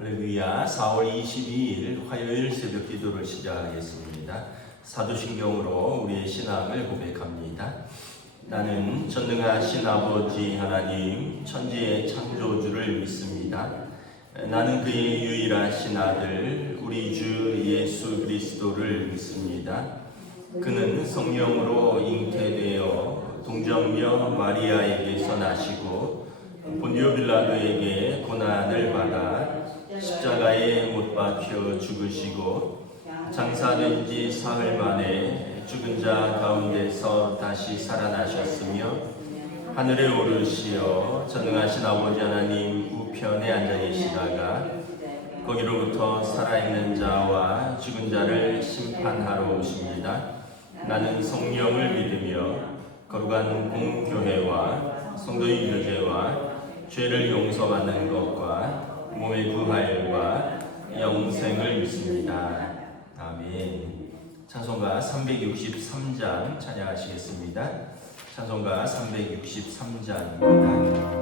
할렐루야. 4월 22일 화요일 새벽 기도를 시작하겠습니다. 사도신경으로 우리의 신앙을 고백합니다. 나는 전능하신 아버지 하나님 천지의 창조주를 믿습니다. 나는 그의 유일하신 아들 우리 주 예수 그리스도를 믿습니다. 그는 성령으로 잉태되어 동정녀 마리아에게서 나시고 본디오 빌라도에게 고난을 받아 십자가에 못 박혀 죽으시고 장사된 지 사흘 만에 죽은 자 가운데서 다시 살아나셨으며 하늘에 오르시어 전능하신 아버지 하나님 우편에 앉아 계시다가 거기로부터 살아있는 자와 죽은 자를 심판하러 오십니다. 나는 성령을 믿으며 거룩한 공교회와 성도의 유죄와 죄를 용서받는 것과 몸의 부활과 영생을 믿습니다. 아멘. 찬송가 363장 찬양하시겠습니다. 찬송가 363장입니다.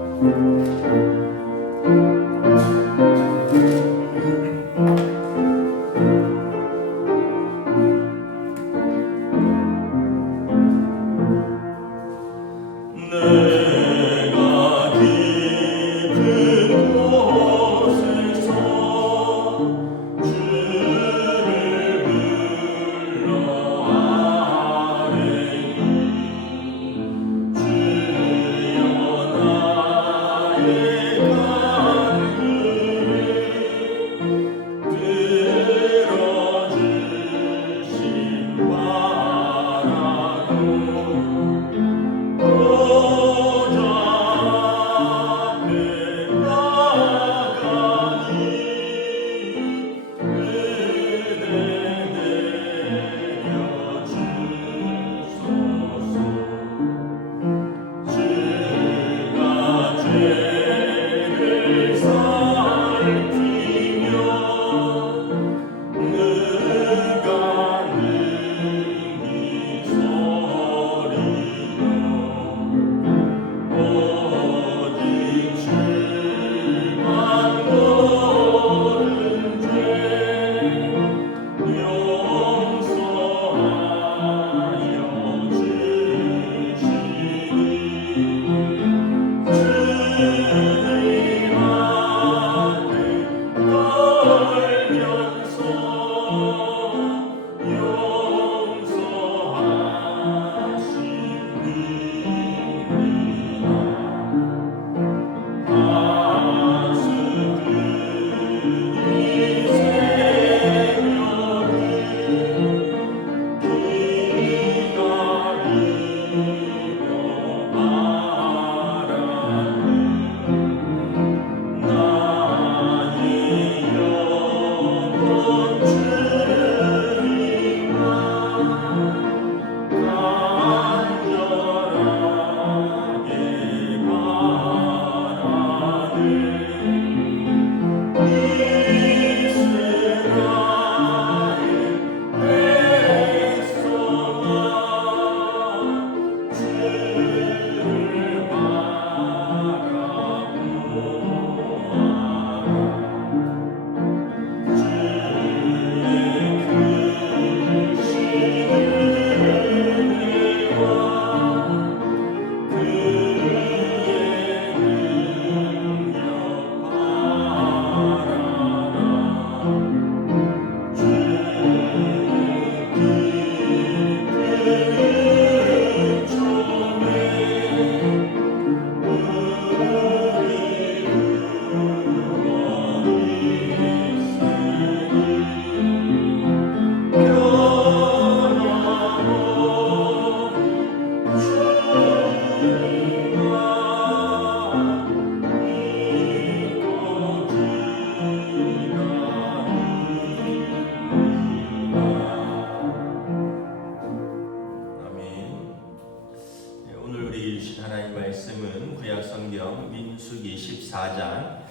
민수기 14장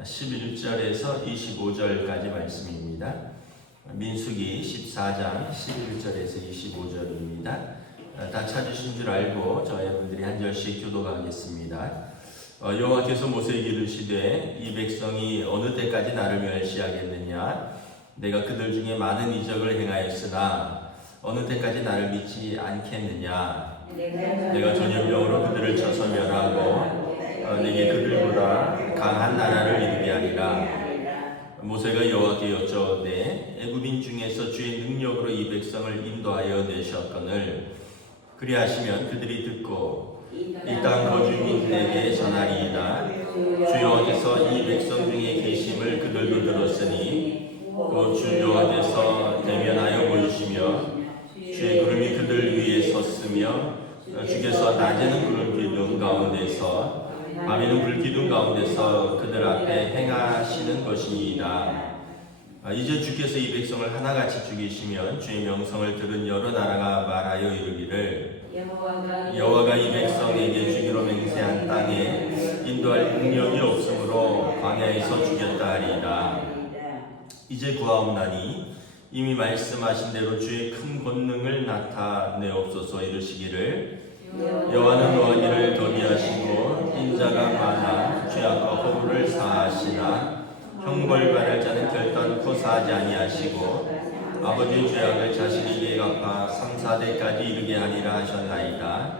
11절에서 25절까지 말씀입니다. 민수기 14장 11절에서 25절입니다. 다 찾으신 줄 알고 저희 분들이 한 절씩 교독하겠습니다. 여호와께서 모세에게 이르시되 이 백성이 어느 때까지 나를 멸시하겠느냐? 내가 그들 중에 많은 이적을 행하였으나 어느 때까지 나를 믿지 않겠느냐? 내가 전염병으로 그들을 쳐서 멸하고 내게 그들보다 강한 나라를 이루게 하리라. 모세가 여호와께 여쭈어되 애굽인 중에서 주의 능력으로 이 백성을 인도하여 내셨거늘 그리하시면 그들이 듣고 이 땅 거주민에게 전하리이다. 주 여호와께서 이 백성 중에 계심을 그들도 들었으니 또 주 여호와께서 대면하여 보이시며 주의 구름이 그들 위에 섰으며 주께서 낮에는 구름 기둥 가운데서 밤에는 불 기둥 가운데서 그들 앞에 행하시는 것이니이다. 이제 주께서 이 백성을 하나같이 죽이시면 주의 명성을 들은 여러 나라가 말하여 이르기를 여호와가 이 백성에게 주기로 맹세한 땅에 인도할 능력이 없으므로 광야에서 죽였다 하리이다. 이제 구하옵나니 이미 말씀하신 대로 주의 큰 권능을 나타내옵소서. 이르시기를 여호와는 노하기를 더디하시고 인자가 많아 죄악과 허물을 사하시나 형벌받을 자는 결단코 사하지 아니하시고 아버지의 죄악을 자신에게 갚아 3, 4대까지 이르게 하리라 하셨나이다.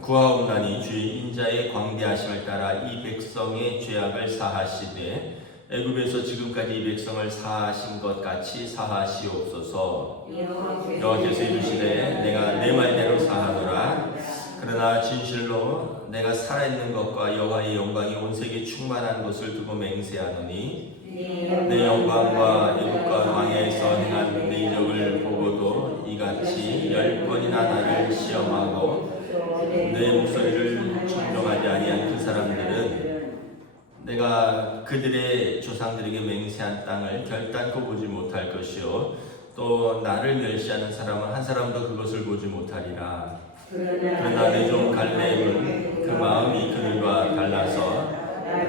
구하옵나니 주의 인자의 광대하심을 따라 이 백성의 죄악을 사하시되 애굽에서 지금까지 이 백성을 사하신 것 같이 사하시옵소서. 여호와께서 이르시되 내가 내 말대로 사하노라. 그러나 진실로 내가 살아있는 것과 여호와의 영광이 온 세계에 충만한 것을 두고 맹세하노니 내 영광과 애굽과 광야에서 행한 내 이적을 보고도 이같이 10번이나 나를 시험하고 내 목소리를 청종하지 아니한 그 사람들은 내가 그들의 조상들에게 맹세한 땅을 결단코 보지 못할 것이요 또 나를 멸시하는 사람은 한 사람도 그것을 보지 못하리라. 그러나 내 종 갈렙은 그 마음이 그들과 달라서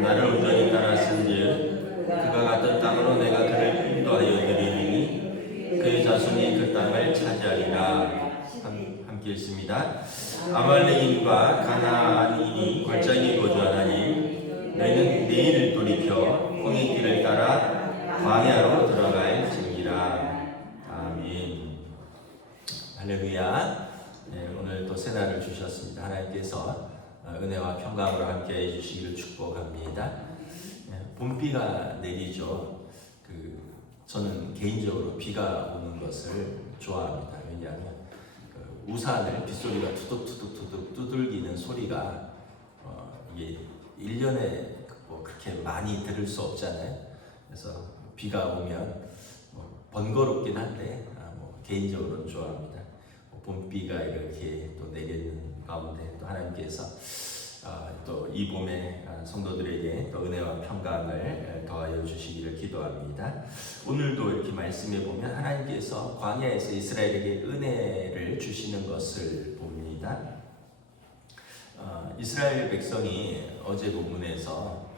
나를 온전히 따랐은즉 그가 갔던 땅으로 내가 그를 인도하여 드리니 그의 자손이 그 땅을 차지하리라. 함께 읽습니다. 아말렉인과 가나안인이 골짜기에 거주하나니 너희는 내일 돌이켜 홍해길을 따라 광야로 들어갈지니라. 아멘. 할렐루야. 네, 오늘 또 새날을 주셨습니다. 하나님께서 은혜와 평강으로 함께해 주시기를 축복합니다. 네, 봄비가 내리죠. 저는 개인적으로 비가 오는 것을 좋아합니다. 왜냐하면 우산을 빗소리가 투둑투둑투둑 두들기는 소리가 이게 1년에 그렇게 많이 들을 수 없잖아요. 그래서 비가 오면 번거롭긴 한데 개인적으로는 좋아합니다. 봄비가 이렇게 또 내리는 가운데 또 하나님께서 또 이 봄에 성도들에게 또 은혜와 평강을 더하여 주시기를 기도합니다. 오늘도 이렇게 말씀해 보면 하나님께서 광야에서 이스라엘에게 은혜를 주시는 것을 봅니다. 이스라엘 백성이 어제 본문에서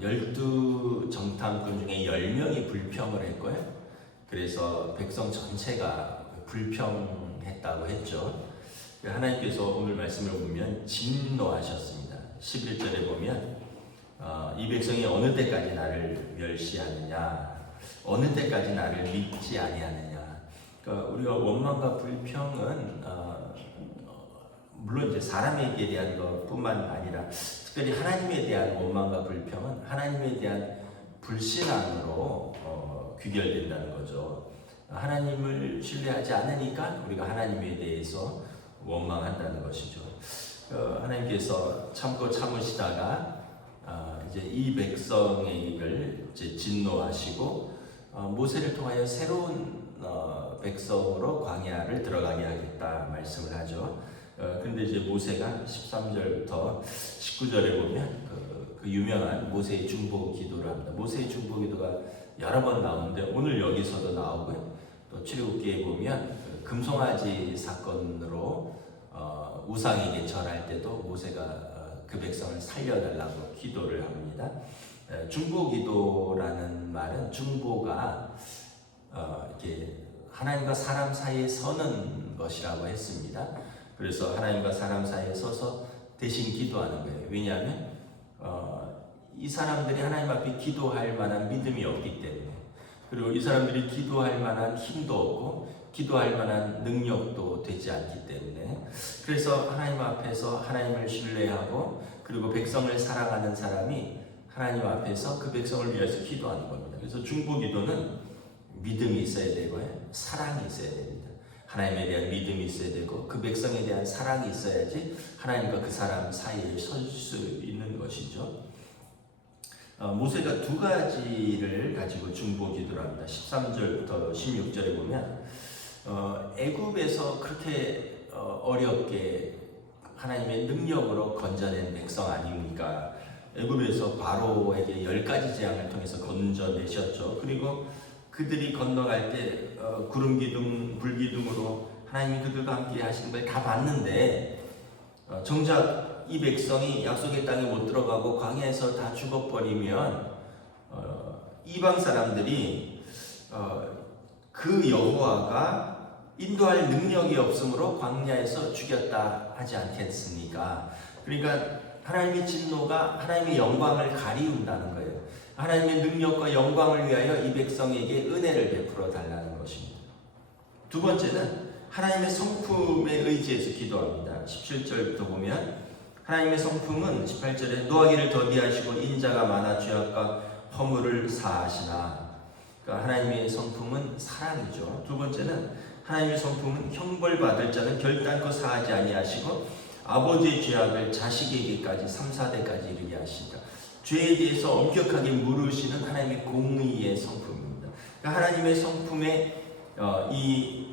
12정탐꾼 중에 10명이 불평을 했고요. 그래서 백성 전체가 불평했다고 했죠. 하나님께서 오늘 말씀을 보면 진노하셨습니다. 11절에 보면 이 백성이 어느 때까지 나를 멸시하느냐, 어느 때까지 나를 믿지 아니하느냐. 그러니까 우리가 원망과 불평은 물론 이제 사람에게 대한 것뿐만 아니라 특별히 하나님에 대한 원망과 불평은 하나님에 대한 불신앙으로 귀결된다는 거죠. 하나님을 신뢰하지 않으니까 우리가 하나님에 대해서 원망한다는 것이죠. 하나님께서 참고 참으시다가 이제 이 백성을 이제 진노하시고 모세를 통하여 새로운 백성으로 광야를 들어가게 하겠다 말씀을 하죠. 근데 이제 모세가 13절부터 19절에 보면 그 유명한 모세의 중보 기도를 합니다. 모세의 중보 기도가 여러 번 나오는데 오늘 여기서도 나오고요. 또 출애굽기에 보면 금송아지 사건으로 우상에게 절할 때도 모세가 그 백성을 살려달라고 기도를 합니다. 중보 기도라는 말은 중보가 이렇게 하나님과 사람 사이에 서는 것이라고 했습니다. 그래서 하나님과 사람 사이에 서서 대신 기도하는 거예요. 왜냐하면 이 사람들이 하나님 앞에 기도할 만한 믿음이 없기 때문에, 그리고 이 사람들이 기도할 만한 힘도 없고 기도할 만한 능력도 되지 않기 때문에, 그래서 하나님 앞에서 하나님을 신뢰하고 그리고 백성을 사랑하는 사람이 하나님 앞에서 그 백성을 위해서 기도하는 겁니다. 그래서 중보기도는 믿음이 있어야 되고요, 사랑이 있어야 됩니다. 하나님에 대한 믿음이 있어야 되고 그 백성에 대한 사랑이 있어야지 하나님과 그 사람 사이에 설 수 있는 것이죠. 모세가 두 가지를 가지고 중보기도를 합니다. 13절부터 16절에 보면 애굽에서 그렇게 어렵게 하나님의 능력으로 건져낸 백성 아닙니까? 애굽에서 바로에게 10가지 재앙을 통해서 건져내셨죠. 그리고 그들이 건너갈 때 구름 기둥, 불 기둥으로 하나님이 그들과 함께 하시는 걸 다 봤는데 정작 이 백성이 약속의 땅에 못 들어가고 광야에서 다 죽어버리면 이방 사람들이 그 여호와가 인도할 능력이 없으므로 광야에서 죽였다 하지 않겠습니까? 그러니까 하나님의 진노가 하나님의 영광을 가리운다는 거예요. 하나님의 능력과 영광을 위하여 이 백성에게 은혜를 베풀어 달라는 것입니다. 두 번째는 하나님의 성품에 의지해서 기도합니다. 17절부터 보면 하나님의 성품은 18절에 노하기를 더디하시고 인자가 많아 죄악과 허물을 사하시나. 그러니까 하나님의 성품은 사랑이죠. 두 번째는 하나님의 성품은 형벌받을 자는 결단코 사하지 아니하시고 아버지의 죄악을 자식에게까지 3, 4대까지 이르게 하신다. 죄에 대해서 엄격하게 물으시는 하나님의 공의의 성품입니다. 그러니까 하나님의 성품에 이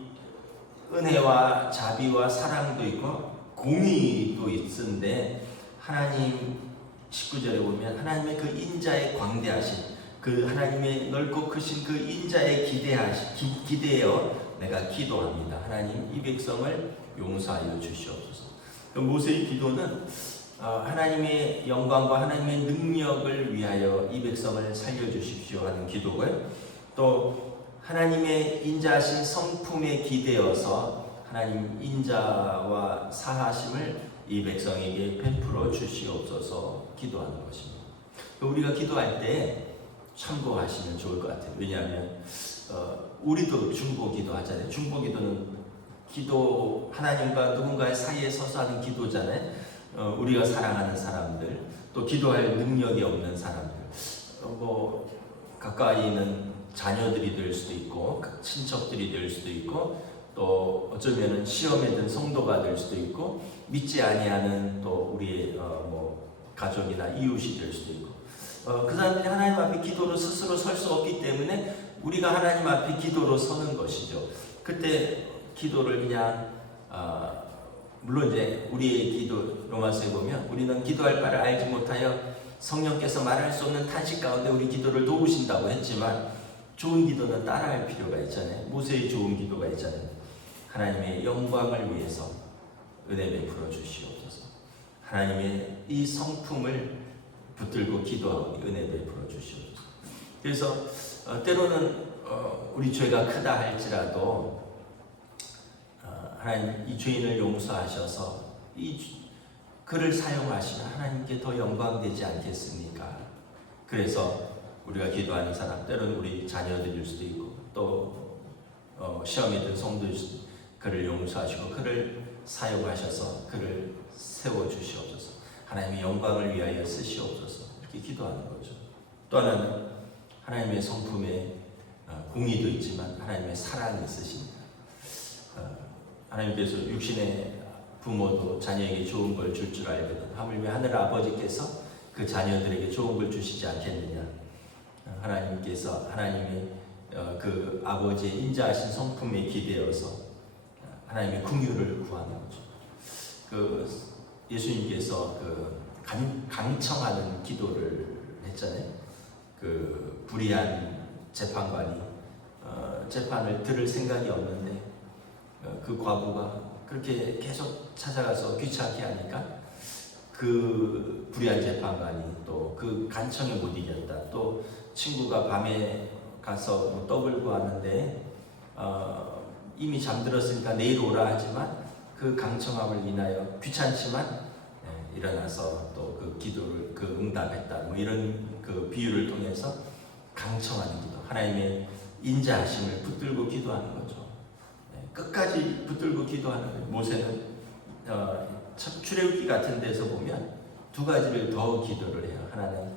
은혜와 자비와 사랑도 있고 공의도 있는데, 하나님 19절에 보면 하나님의 그 인자의 광대하신 그 하나님의 넓고 크신 그 인자에 기대어 내가 기도합니다. 하나님 이 백성을 용서하여 주시옵소서. 모세의 기도는 하나님의 영광과 하나님의 능력을 위하여 이 백성을 살려주십시오 하는 기도고요. 또 하나님의 인자하신 성품에 기대어서 하나님 인자와 사하심을 이 백성에게 베풀어 주시옵소서 기도하는 것입니다. 우리가 기도할 때 참고하시면 좋을 것 같아요. 왜냐하면 우리도 중보기도 하잖아요. 중보기도는 기도, 하나님과 누군가의 사이에 서서 하는 기도잖아요. 우리가 사랑하는 사람들, 또 기도할 능력이 없는 사람들, 뭐 가까이 있는 자녀들이 될 수도 있고 친척들이 될 수도 있고 또 어쩌면은 시험에 든 성도가 될 수도 있고 믿지 아니하는 또 우리의 뭐 가족이나 이웃이 될 수도 있고 그 사람들이 하나님 앞에 기도로 스스로 설 수 없기 때문에 우리가 하나님 앞에 기도로 서는 것이죠. 그때 기도를 그냥 물론 이제 우리의 기도 로마서에 보면 우리는 기도할 바를 알지 못하여 성령께서 말할 수 없는 탄식 가운데 우리 기도를 도우신다고 했지만 좋은 기도는 따라할 필요가 있잖아요. 모세의 좋은 기도가 있잖아요. 하나님의 영광을 위해서 은혜 베풀어 주시옵소서. 하나님의 이 성품을 붙들고 기도하고 은혜 베풀어 주시옵소서. 그래서 때로는 우리 죄가 크다 할지라도 하나님 이 죄인을 용서하셔서 그를 사용하시면 하나님께 더 영광되지 않겠습니까? 그래서 우리가 기도하는 사람, 때로는 우리 자녀들일 수도 있고 또 시험에 든 성도일 수도 있고 그를 용서하시고 그를 사용하셔서 그를 세워주시옵소서. 하나님의 영광을 위하여 쓰시옵소서. 이렇게 기도하는 거죠. 또 하나는 하나님의 성품에 공의도 있지만 하나님의 사랑이 있으십니다. 하나님께서 육신의 부모도 자녀에게 좋은 걸 줄 줄 알거든. 하물며 하늘 아버지께서 그 자녀들에게 좋은 걸 주시지 않겠느냐. 하나님께서 하나님의 그 아버지의 인자하신 성품에 기대어서 하나님의 긍휼을 구하는 거죠. 그 예수님께서 그 강청하는 기도를 했잖아요. 그 불의한 재판관이 재판을 들을 생각이 없는데 그 과부가 그렇게 계속 찾아가서 귀찮게 하니까 그 불의한 재판관이 또 그 간청에 못 이겼다. 또 친구가 밤에 가서 뭐 떡을 구하는데 이미 잠들었으니까 내일 오라 하지만 그 강청함을 인하여 귀찮지만 일어나서 또 그 기도를 응답했다. 뭐 이런 그 비유를 통해서 강청하는 기도, 하나님의 인자하심을 붙들고 기도하는 거죠. 끝까지 붙들고 기도하는 거예요. 모세는 출애굽기 같은 데서 보면 두 가지를 더 기도를 해요. 하나는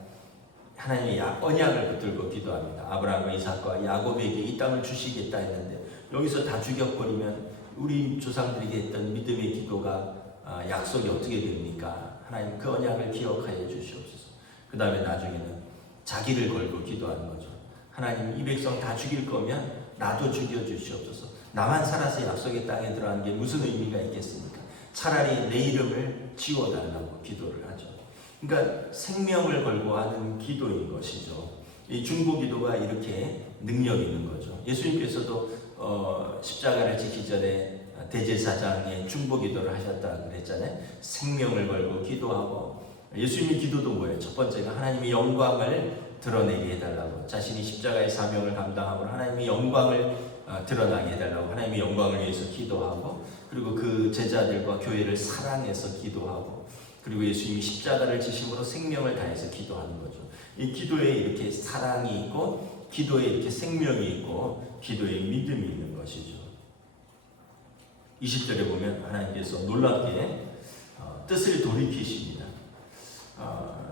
하나님의 언약을 붙들고 기도합니다. 아브라함과 이삭과 야곱에게 이 땅을 주시겠다 했는데 여기서 다 죽여버리면 우리 조상들에게 했던 믿음의 기도가 약속이 어떻게 됩니까? 하나님 그 언약을 기억하여 주시옵소서. 그 다음에 나중에는 자기를 걸고 기도하는 거죠. 하나님 이 백성 다 죽일 거면 나도 죽여주시옵소서. 나만 살아서 약속의 땅에 들어가는 게 무슨 의미가 있겠습니까? 차라리 내 이름을 지워달라고 기도를 하죠. 그러니까 생명을 걸고 하는 기도인 것이죠. 이 중보기도가 이렇게 능력이 있는 거죠. 예수님께서도 십자가를 지기 전에 대제사장의 중보기도를 하셨다 그랬잖아요. 생명을 걸고 기도하고, 예수님의 기도도 뭐예요? 첫 번째가 하나님의 영광을 드러내게 해달라고, 자신이 십자가의 사명을 감당하고 하나님의 영광을 드러나게 해달라고 하나님의 영광을 위해서 기도하고, 그리고 그 제자들과 교회를 사랑해서 기도하고, 그리고 예수님이 십자가를 지심으로 생명을 다해서 기도하는 거죠. 이 기도에 이렇게 사랑이 있고, 기도에 이렇게 생명이 있고, 기도에 믿음이 있는 것이죠. 20절에 보면 하나님께서 놀랍게 뜻을 돌이키십니다.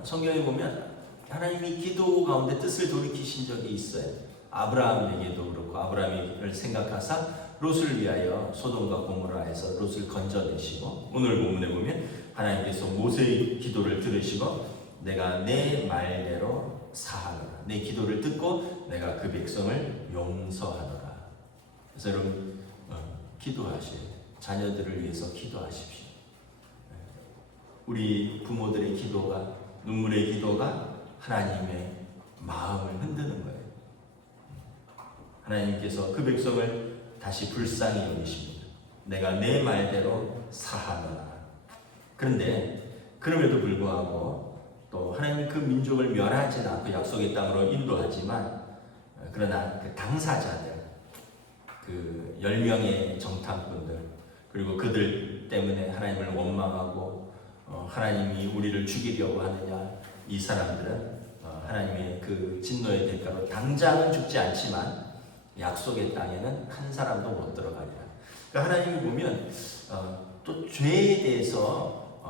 성경에 보면 하나님이 기도 가운데 뜻을 돌이키신 적이 있어요. 아브라함에게도 그렇고, 아브라함을 생각하사 롯을 위하여 소돔과 고모라에서 롯을 건져내시고, 오늘 본문에 보면 하나님께서 모세의 기도를 들으시고 내가 내 말대로 사하노라, 내 기도를 듣고 내가 그 백성을 용서하노라. 그래서 여러분 기도하세요. 자녀들을 위해서 기도하십시오. 우리 부모들의 기도가, 눈물의 기도가 하나님의 마음을 흔드는 거예요. 하나님께서 그 백성을 다시 불쌍히 여기십니다. 내가 내 말대로 사하노라. 그런데 그럼에도 불구하고 또 하나님이 그 민족을 멸하지는 않고 약속의 땅으로 인도하지만, 그러나 그 당사자들, 그 10명의 정탐꾼들, 그리고 그들 때문에 하나님을 원망하고 하나님이 우리를 죽이려고 하느냐, 이 사람들은 하나님의 그 진노의 대가로 당장은 죽지 않지만 약속의 땅에는 한 사람도 못 들어가리라. 그러니까 하나님이 보면 또 죄에 대해서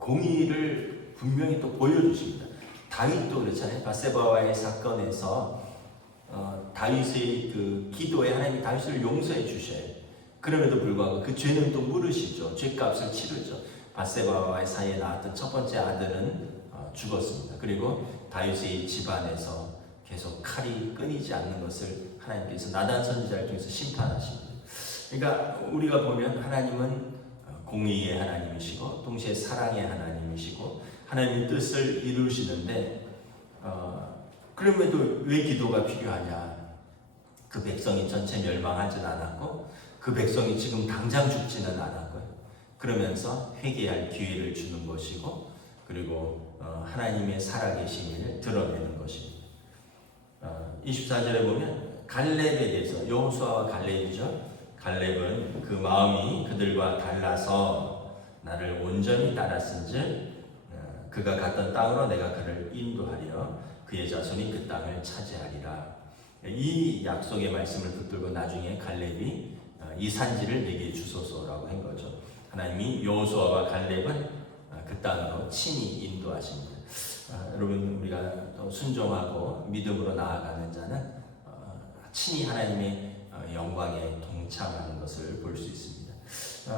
공의를 분명히 또 보여주십니다. 다윗도 그렇잖아요. 바세바와의 사건에서 다윗의 그 기도에 하나님이 다윗을 용서해 주셔요. 그럼에도 불구하고 그 죄는 또 물으시죠. 죄값을 치르죠. 바세바와의 사이에 낳았던 첫 번째 아들은 죽었습니다. 그리고 다윗의 집안에서 계속 칼이 끊이지 않는 것을 하나님께서 나단 선지자를 통해서 심판하십니다. 그러니까 우리가 보면 하나님은 공의의 하나님이시고 동시에 사랑의 하나님이시고 하나님의 뜻을 이루시는데, 그럼에도 왜 기도가 필요하냐? 그 백성이 전체 멸망하진 않았고 그 백성이 지금 당장 죽지는 않았고요. 그러면서 회개할 기회를 주는 것이고, 그리고 하나님의 살아계심을 드러내는 것입니다. 24절에 보면 갈렙에 대해서, 여호수아와 갈렙이죠. 갈렙은 그 마음이 그들과 달라서 나를 온전히 따랐은즉 그가 갔던 땅으로 내가 그를 인도하리라. 그의 자손이 그 땅을 차지하리라. 이 약속의 말씀을 붙들고 나중에 갈렙이 이 산지를 내게 주소서라고 한 거죠. 하나님이 여호수아와 갈렙은 그 땅으로 친히 인도하십니다. 여러분, 우리가 순종하고 믿음으로 나아가는 자는 친히 하나님의 영광에 동참하는 것을 볼 수 있습니다.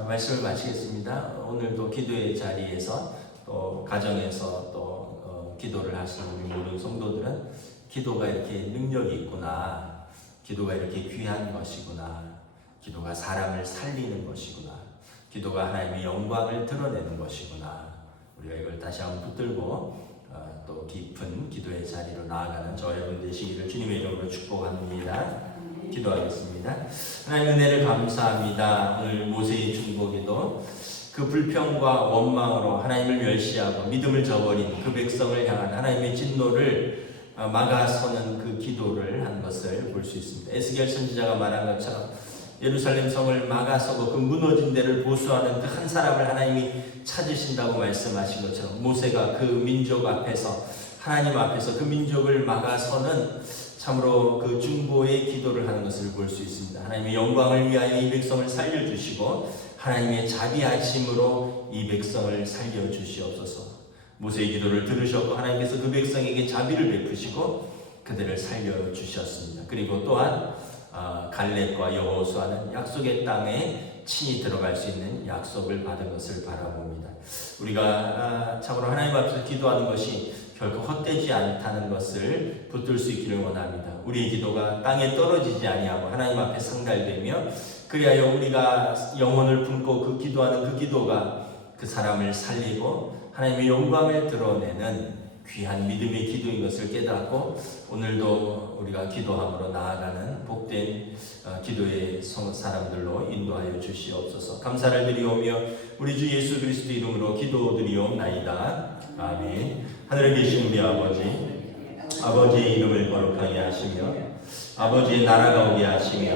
말씀을 마치겠습니다. 오늘도 기도의 자리에서 또 가정에서 또 기도를 하시는 우리 모든 성도들은 기도가 이렇게 능력이 있구나, 기도가 이렇게 귀한 것이구나, 기도가 사람을 살리는 것이구나, 기도가 하나님의 영광을 드러내는 것이구나, 우리가 이걸 다시 한번 붙들고 또 깊은 기도의 자리로 나아가는 저 여러분 되시기를 주님의 이름으로 축복합니다. 기도하겠습니다. 하나님 은혜를 감사합니다. 오늘 모세의 중보기도, 그 불평과 원망으로 하나님을 멸시하고 믿음을 저버린 그 백성을 향한 하나님의 진노를 막아서는 그 기도를 한 것을 볼 수 있습니다. 에스겔 선지자가 말한 것처럼 예루살렘 성을 막아서고 그 무너진 데를 보수하는 그 한 사람을 하나님이 찾으신다고 말씀하신 것처럼 모세가 그 민족 앞에서 하나님 앞에서 그 민족을 막아서는 참으로 그 중보의 기도를 하는 것을 볼 수 있습니다. 하나님의 영광을 위하여 이 백성을 살려주시고 하나님의 자비하심으로 이 백성을 살려주시옵소서. 모세의 기도를 들으셨고 하나님께서 그 백성에게 자비를 베푸시고 그들을 살려주셨습니다. 그리고 또한 갈렙과 여호수아는 약속의 땅에 친히 들어갈 수 있는 약속을 받은 것을 바라봅니다. 우리가 참으로 하나님 앞에서 기도하는 것이 결코 헛되지 않다는 것을 붙들 수 있기를 원합니다. 우리의 기도가 땅에 떨어지지 아니하고 하나님 앞에 상달되며 그리하여 우리가 영혼을 품고 그 기도하는 그 기도가 그 사람을 살리고 하나님의 영광을 드러내는 귀한 믿음의 기도인 것을 깨닫고 오늘도 우리가 기도함으로 나아가는 복된 기도의 사람들로 인도하여 주시옵소서. 감사를 드리오며 우리 주 예수 그리스도 이름으로 기도드리옵나이다. 아멘. 하늘에 계신 우리 아버지의 이름을 거룩하게 하시며 아버지의 나라가 오게 하시며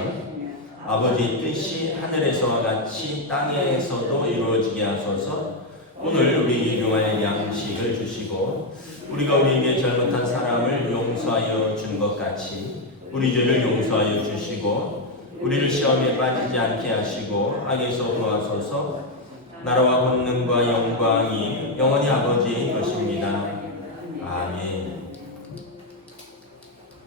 아버지의 뜻이 하늘에서와 같이 땅에서도 이루어지게 하소서. 오늘 우리 일용할 양식을 주시고 우리가 우리에게 잘못한 사람을 용서하여 준 것 같이 우리 죄를 용서하여 주시고 우리를 시험에 빠지지 않게 하시고 악에서 구하소서. 나라와 권능과 영광이 영원히 아버지의 것입니다. 아멘.